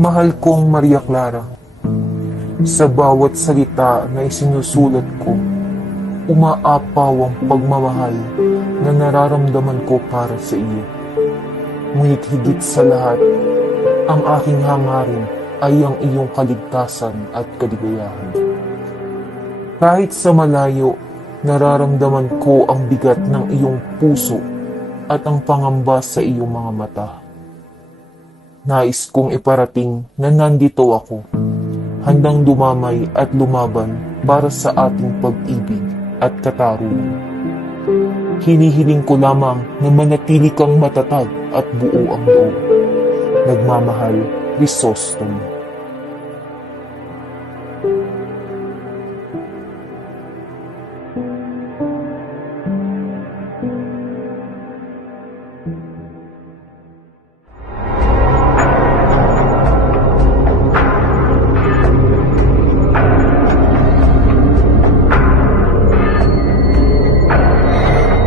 Mahal kong Maria Clara, sa bawat salita na isinusulat ko, umaapaw ang pagmamahal na nararamdaman ko para sa iyo. Ngunit higit sa lahat, ang aking hangarin ay ang iyong kaligtasan at kaligayahan. Kahit sa malayo, nararamdaman ko ang bigat ng iyong puso at ang pangamba sa iyong mga mata. Nais kong iparating na nandito ako, handang dumamay at lumaban para sa ating pag-ibig at katarungan. Hinihiling ko lamang na manatili kang matatag at buo ang loob. Nagmamahal, Chrysostom.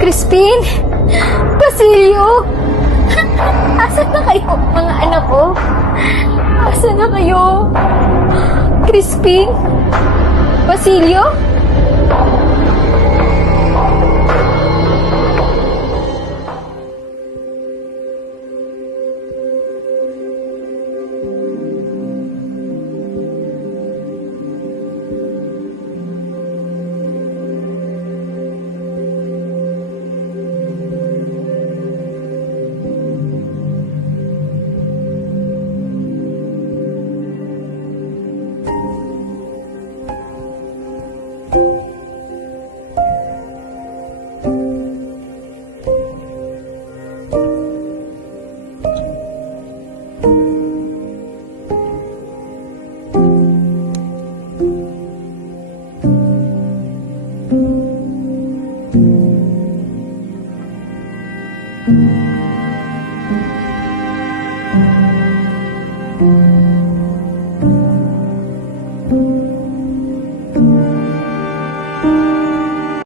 Crispin! Basilio! Asan na kayo, mga anak ko? Asan na kayo? Crispin? Basilio? Thank you.